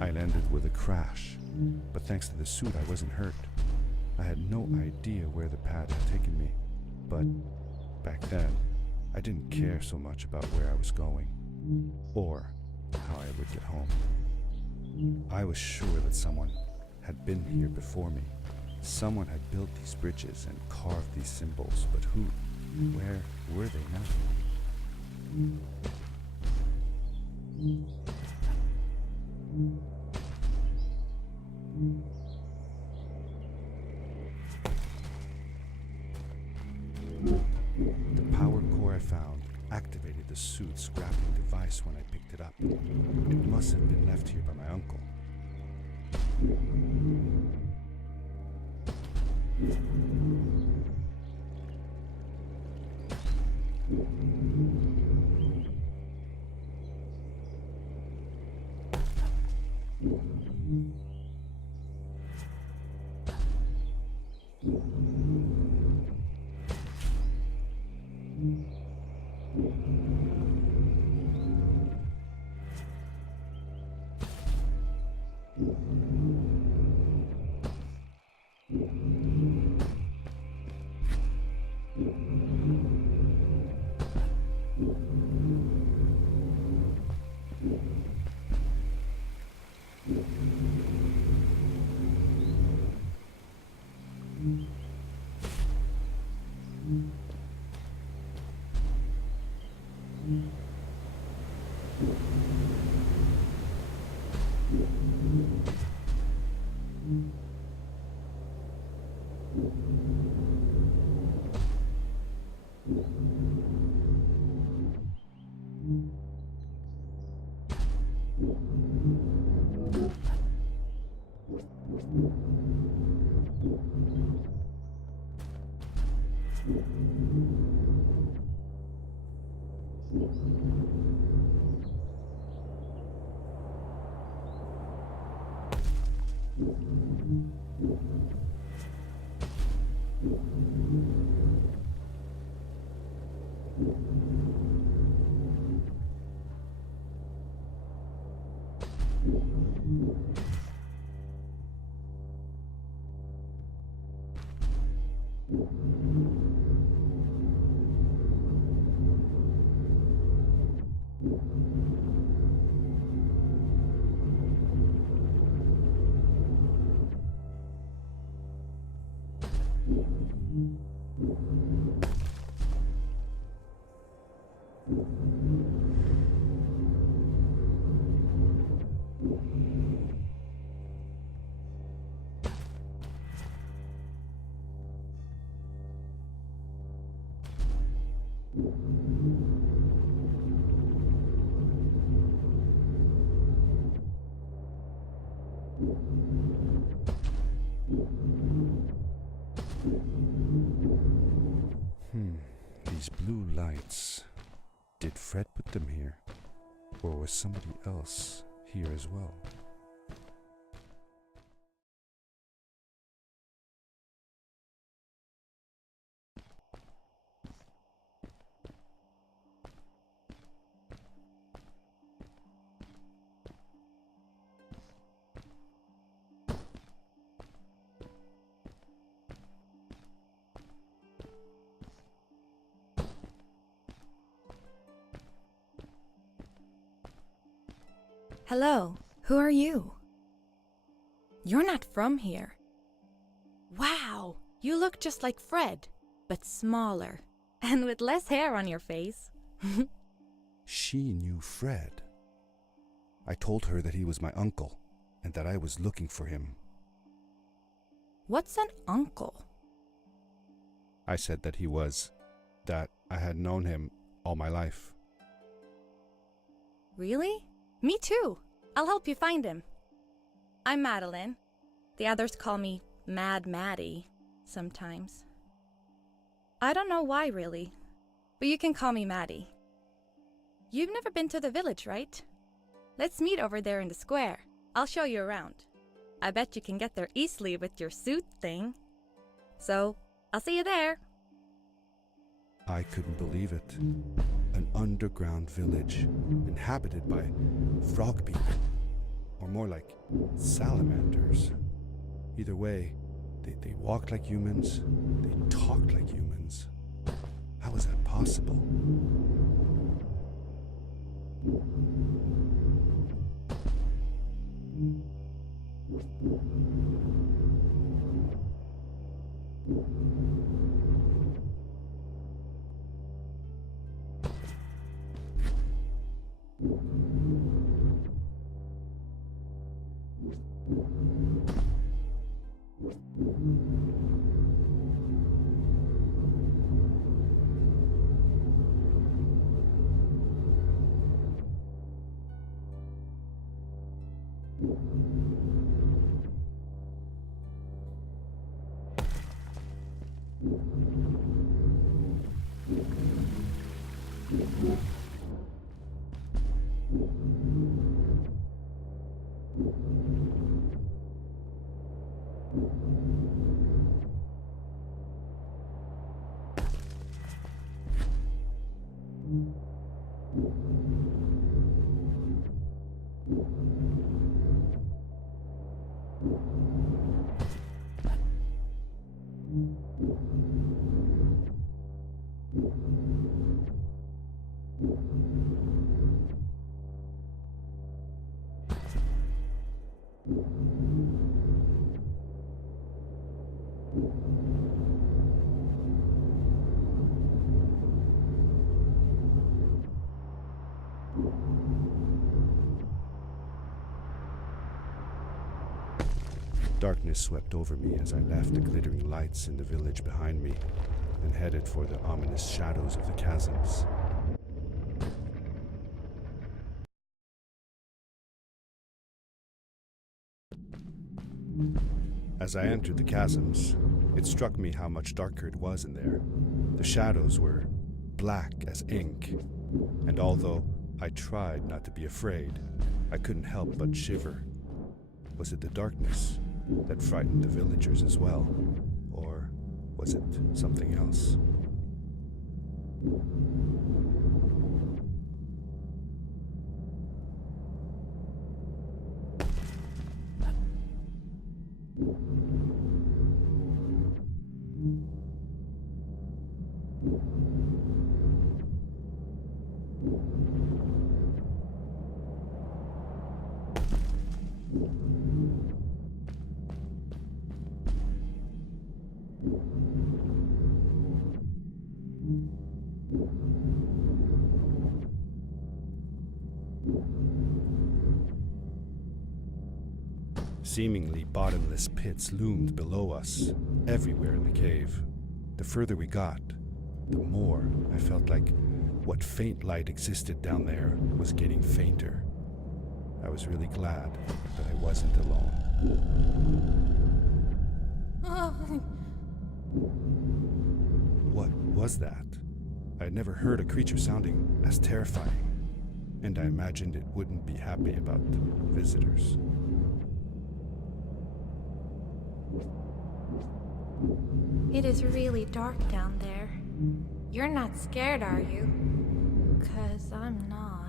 I landed with a crash, but thanks to the suit I wasn't hurt. I had no idea where the pad had taken me, but back then, I didn't care so much about where I was going, or how I would get home. I was sure that someone had been here before me. Someone had built these bridges and carved these symbols, but who? Where were they now? The power core I found activated the suit's grappling device when I picked it up. It must have been left here by my uncle. These blue lights. Did Fred put them here? Or was somebody else here as well? Hello, who are you? You're not from here. Wow, you look just like Fred, but smaller, and with less hair on your face. She knew Fred. I told her that he was my uncle, and that I was looking for him. What's an uncle? I said that he was, that I had known him all my life. Really? Me too. I'll help you find him. I'm Madeline. The others call me Mad Maddie sometimes. I don't know why really, but you can call me Maddie. You've never been to the village, right? Let's meet over there in the square. I'll show you around. I bet you can get there easily with your suit thing. So, I'll see you there. I couldn't believe it. An underground village, inhabited by frog people. or more like salamanders. Either way, they walked like humans, they talked like humans. How is that possible? Darkness swept over me as I left the glittering lights in the village behind me and headed for the ominous shadows of the chasms. As I entered the chasms, it struck me how much darker it was in there. The shadows were black as ink, and although I tried not to be afraid, I couldn't help but shiver. Was it the darkness that frightened the villagers as well, or was it something else? Seemingly bottomless pits loomed below us, everywhere in the cave. The further we got, the more I felt like what faint light existed down there was getting fainter. I was really glad that I wasn't alone. What was that? I had never heard a creature sounding as terrifying, and I imagined it wouldn't be happy about visitors. It is really dark down there. You're not scared, are you? 'Cause I'm not.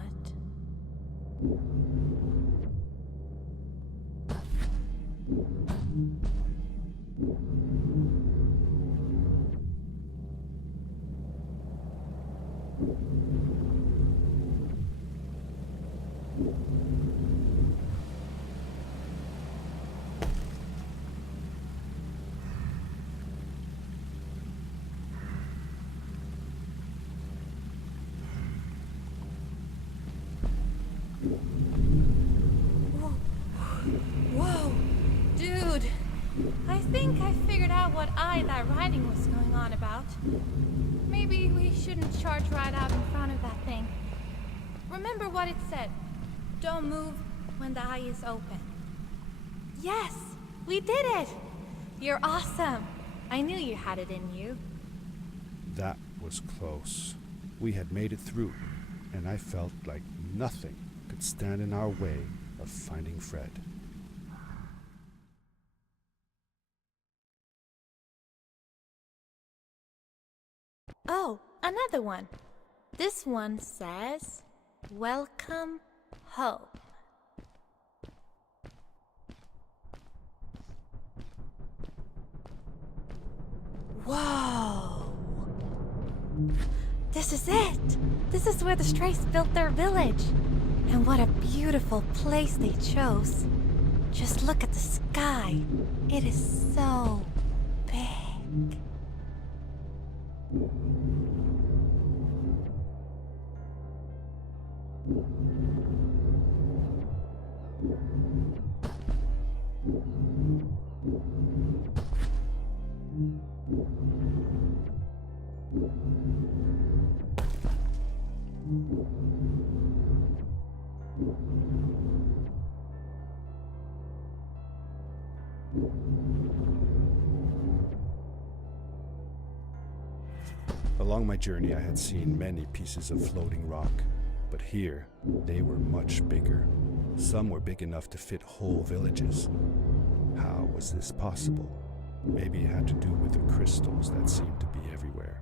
Whoa, dude. I think I figured out what that writing was going on about. Maybe we shouldn't charge right out in front of that thing. Remember what it said. Don't move when the eye is open. Yes, we did it. You're awesome. I knew you had it in you. That was close. We had made it through, and I felt like nothing could stand in our way of finding Fred. Oh, another one. This one says, "Welcome home." Whoa! This is it! This is where the Strays built their village. And what a beautiful place they chose. Just look at the sky. It is so big. Along my journey, I had seen many pieces of floating rock, but here they were much bigger. Some were big enough to fit whole villages. How was this possible? Maybe it had to do with the crystals that seemed to be everywhere.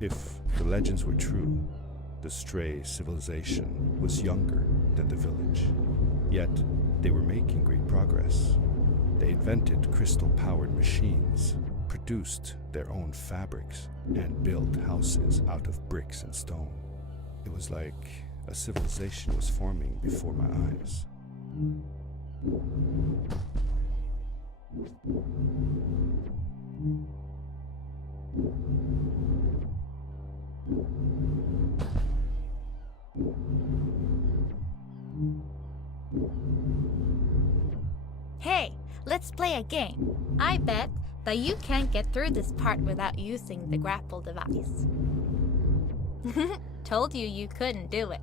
If the legends were true, the Stray civilization was younger than the village. Yet, they were making great progress. They invented crystal-powered machines, produced their own fabrics, and built houses out of bricks and stone. It was like a civilization was forming before my eyes. Hey, let's play a game. I bet that you can't get through this part without using the grapple device. Told you you couldn't do it.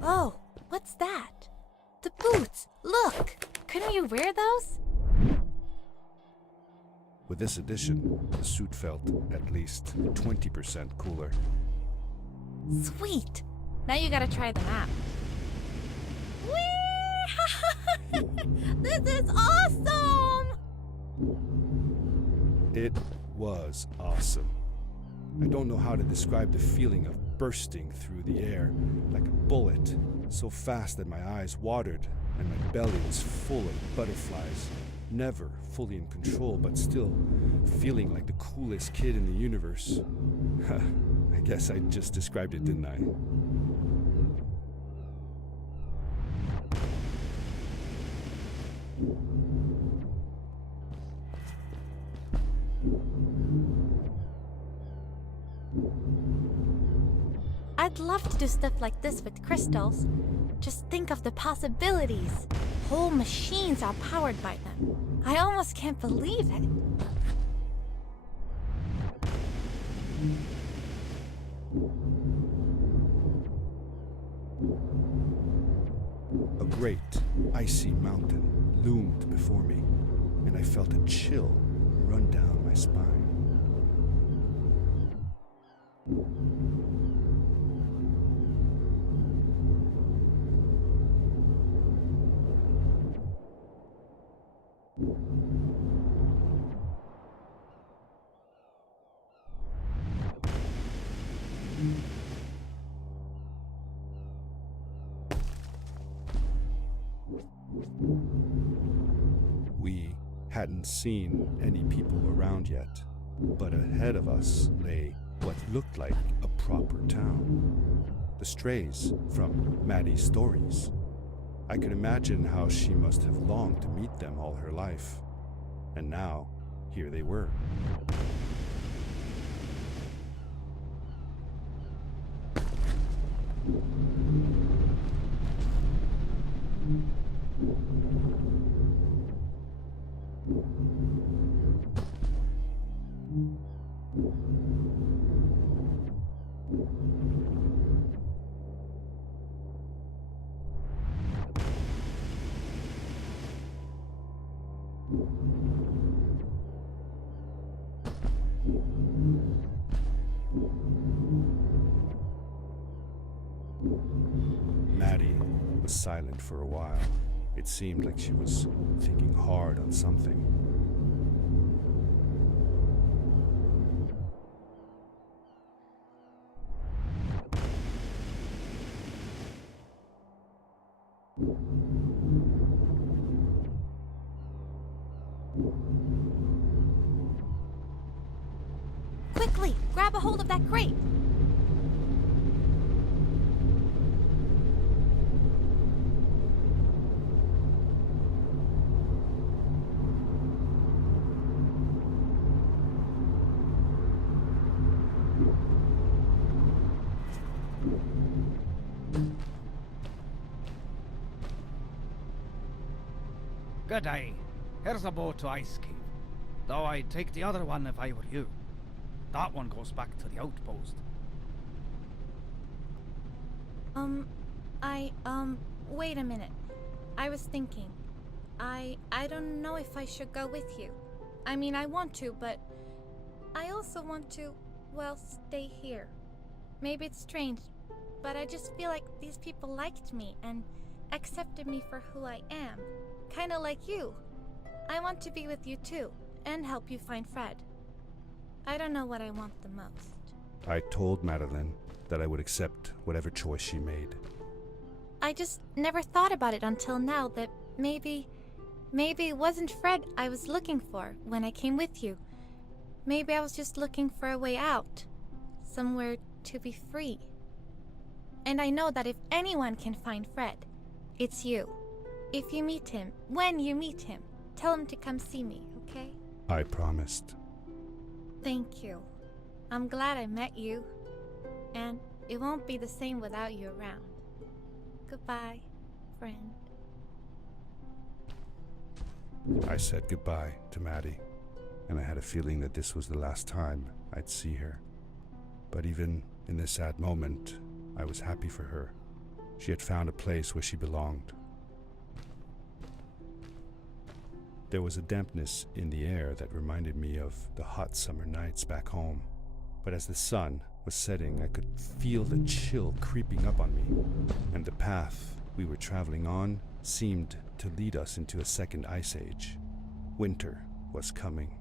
Oh, what's that? The boots! Look! Couldn't you wear those? With this addition, the suit felt at least 20% cooler. Sweet! Now you gotta try them out. Whee! This is awesome! It was awesome. I don't know how to describe the feeling of bursting through the air like a bullet, so fast that my eyes watered and my belly was full of butterflies. Never fully in control, but still feeling like the coolest kid in the universe. I guess I just described it, didn't I? I'd love to do stuff like this with crystals. Just think of the possibilities. Whole machines are powered by them. I almost can't believe it. A great, icy mountain loomed before me, and I felt a chill run down my spine. We hadn't seen any people around yet, but ahead of us lay what looked like a proper town. The Strays from Maddie's stories. I could imagine how she must have longed to meet them all her life. And now, here they were. Maddie was silent for a while. It seemed like she was thinking hard on something. Quickly, grab a hold of that crate. Good day. Here's a boat to Ice Cave. Though I'd take the other one if I were you. That one goes back to the outpost. Wait a minute. I was thinking. I don't know if I should go with you. I mean, I want to, but I also want to, well, stay here. Maybe it's strange, but I just feel like these people liked me and accepted me for who I am. Kinda like you. I want to be with you too, and help you find Fred. I don't know what I want the most. I told Madeline that I would accept whatever choice she made. I just never thought about it until now that maybe it wasn't Fred I was looking for when I came with you. Maybe I was just looking for a way out. Somewhere to be free. And I know that if anyone can find Fred, it's you. If you meet him, when you meet him, tell him to come see me, okay? I promised. Thank you. I'm glad I met you. And it won't be the same without you around. Goodbye, friend. I said goodbye to Maddie, and I had a feeling that this was the last time I'd see her. But even in this sad moment, I was happy for her. She had found a place where she belonged. There was a dampness in the air that reminded me of the hot summer nights back home. But as the sun was setting, I could feel the chill creeping up on me, and the path we were traveling on seemed to lead us into a second ice age. Winter was coming.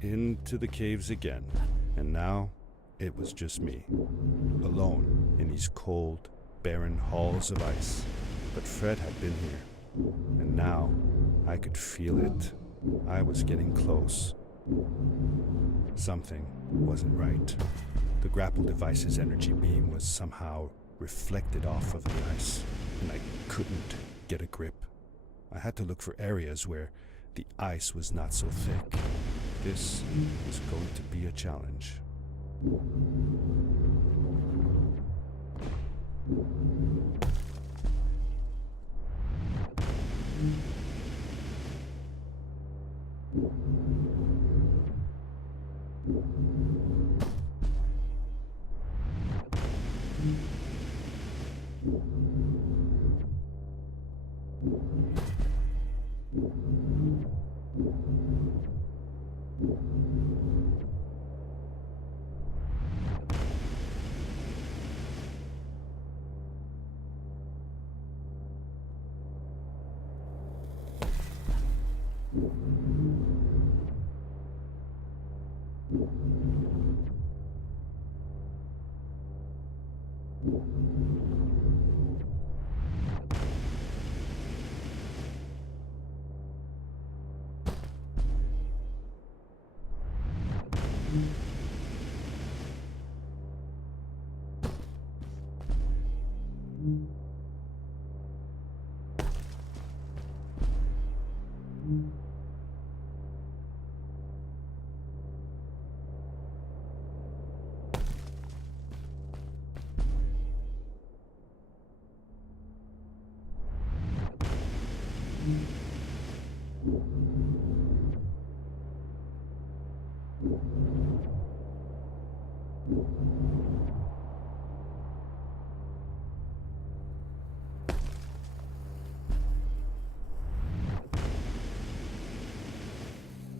Into the caves again, and now it was just me, alone in these cold, barren halls of ice. But Fred had been here, and now I could feel it. I was getting close. Something wasn't right. The grapple device's energy beam was somehow reflected off of the ice, and I couldn't get a grip. I had to look for areas where the ice was not so thick. This was going to be a challenge.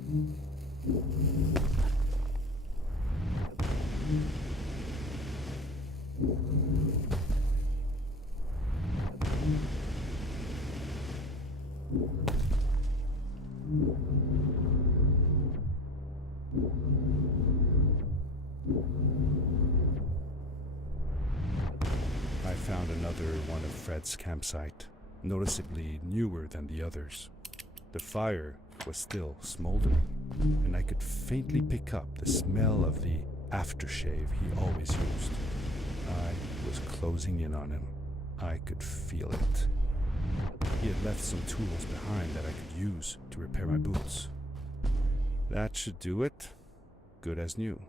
I found another one of Fred's campsite, noticeably newer than the others. The fire was still smoldering, and I could faintly pick up the smell of the aftershave he always used. I was closing in on him. I could feel it. He had left some tools behind that I could use to repair my boots. That should do it. Good as new.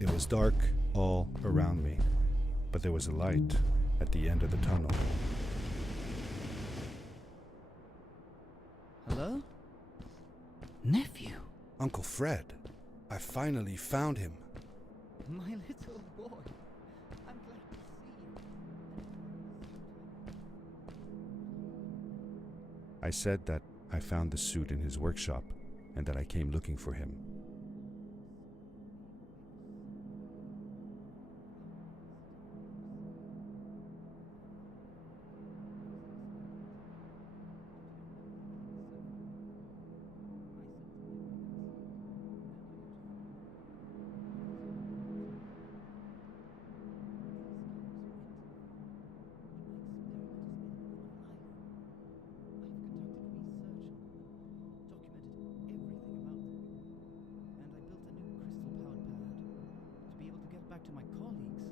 It was dark all around me, but there was a light at the end of the tunnel. Hello? Nephew? Uncle Fred, I finally found him. My little boy. I'm glad to see you. I said that I found the suit in his workshop and that I came looking for him. To my colleagues,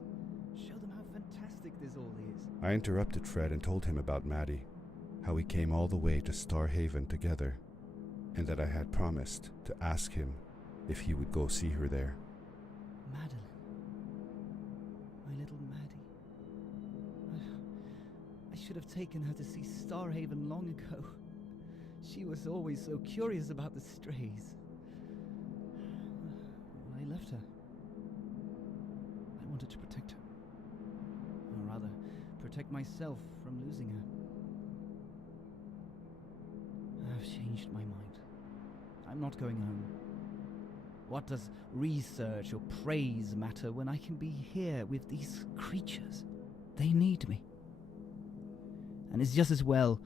show them how fantastic this all is. I interrupted Fred and told him about Maddie, how we came all the way to Starhaven together, and that I had promised to ask him if he would go see her there. Madeline. My little Maddie. I should have taken her to see Starhaven long ago. She was always so curious about the strays. I left her. I wanted to protect her. Or rather, protect myself from losing her. I've changed my mind. I'm not going home. What does research or praise matter when I can be here with these creatures? They need me. And it's just as well.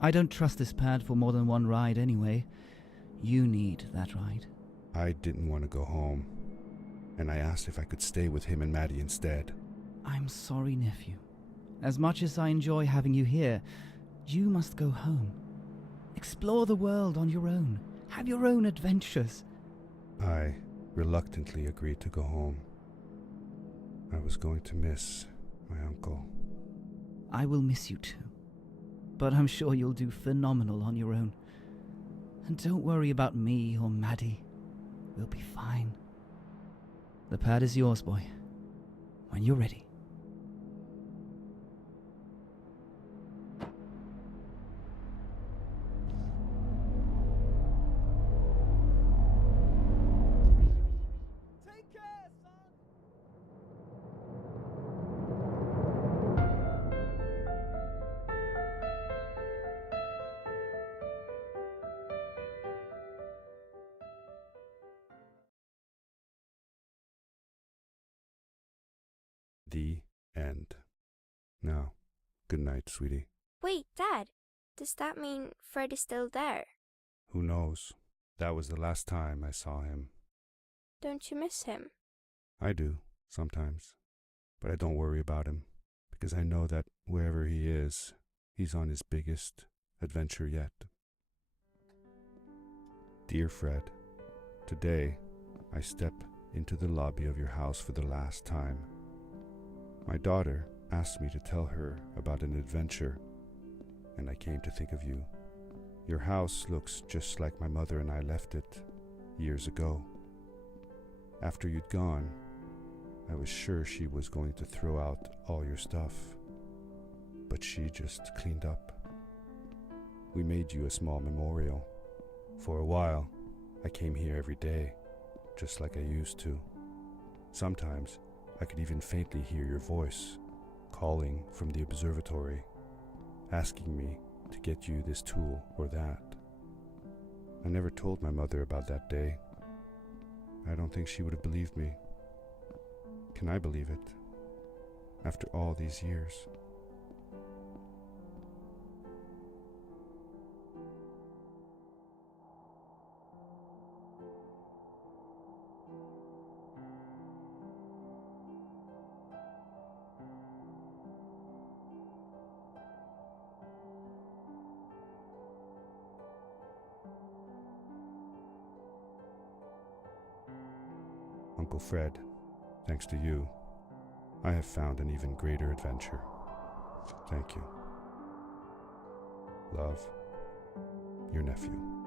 I don't trust this pad for more than one ride anyway. You need that ride. I didn't want to go home, and I asked if I could stay with him and Maddie instead. I'm sorry, nephew. As much as I enjoy having you here, You must go home. Explore the world on your own. Have your own adventures. I reluctantly agreed to go home. I was going to miss my uncle. I will miss you too. But I'm sure you'll do phenomenal on your own. And don't worry about me or Maddie. We'll be fine. The pad is yours, boy. When you're ready. Take care, son! The end. Now, good night, sweetie. Wait, Dad. Does that mean Fred is still there? Who knows? That was the last time I saw him. Don't you miss him? I do, sometimes. But I don't worry about him, because I know that wherever he is, he's on his biggest adventure yet. Dear Fred, today I step into the lobby of your house for the last time. My daughter asked me to tell her about an adventure, and I came to think of you. Your house looks just like my mother and I left it years ago. After you'd gone, I was sure she was going to throw out all your stuff, but she just cleaned up. We made you a small memorial. For a while, I came here every day, just like I used to. Sometimes I could even faintly hear your voice, calling from the observatory, asking me to get you this tool or that. I never told my mother about that day. I don't think she would have believed me. Can I believe it? After all these years? Uncle Fred, thanks to you, I have found an even greater adventure. Thank you. Love, your nephew.